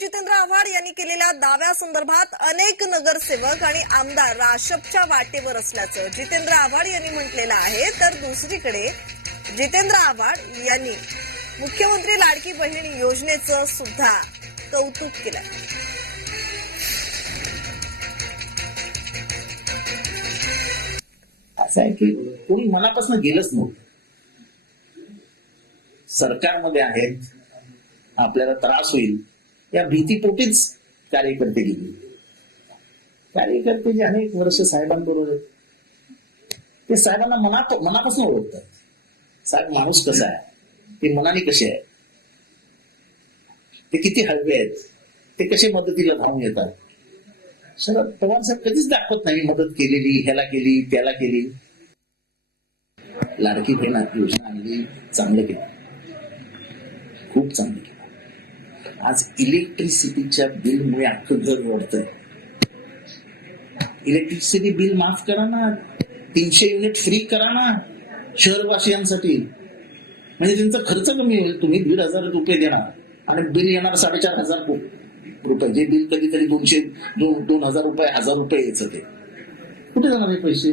जितेंद्र आव्हाड यांनी केलेल्या दाव्यासंदर्भात अनेक नगरसेवक आणि आमदार राशपच्या वाटेवर असल्याचं जितेंद्र आव्हाड यांनी म्हटलेलं आहे. तर दुसरीकडे जितेंद्र आव्हाड यांनी मुख्यमंत्री लाडकी बहीण योजनेचं सुद्धा कौतुक केलं असं आहे की कोणी मनापासून गेलंच नव्हतं सरकारमध्ये आहेत. आपल्याला त्रास होईल. या भीतीपोटीच कार्यकर्ते गेले. कार्यकर्ते जे अनेक वर्ष साहेबांबरोबर आहेत ते साहेबांना मनात मनापासून ओळखतात. साहेब माणूस कसा आहे? ते मनाने कसे आहे? ते किती हळवे आहेत? ते कसे मदतीला धावून येतात? शरद पवार साहेब कधीच दाखवत नाही मदत केलेली ह्याला केली त्याला केली. लाडकी बहीण योजना आणली चांगलं केलं. खूप चांगलं केलं. आज इलेक्ट्रिसिटीच्या बिलमुळे अख्खं घर वाढतंय इलेक्ट्रिसिटी बिल माफ करा ना तीनशे युनिट फ्री करा ना शहरवासियांसाठी. म्हणजे त्यांचा खर्च कमी होईल. तुम्ही दीड हजार रुपये देणार. आणि बिल येणार साडेचार हजार रुपये. जे बिल कधीतरी दोनशे दोन दोन हजार रुपये हजार रुपये यायचं ते. कुठे जाणार हे पैसे?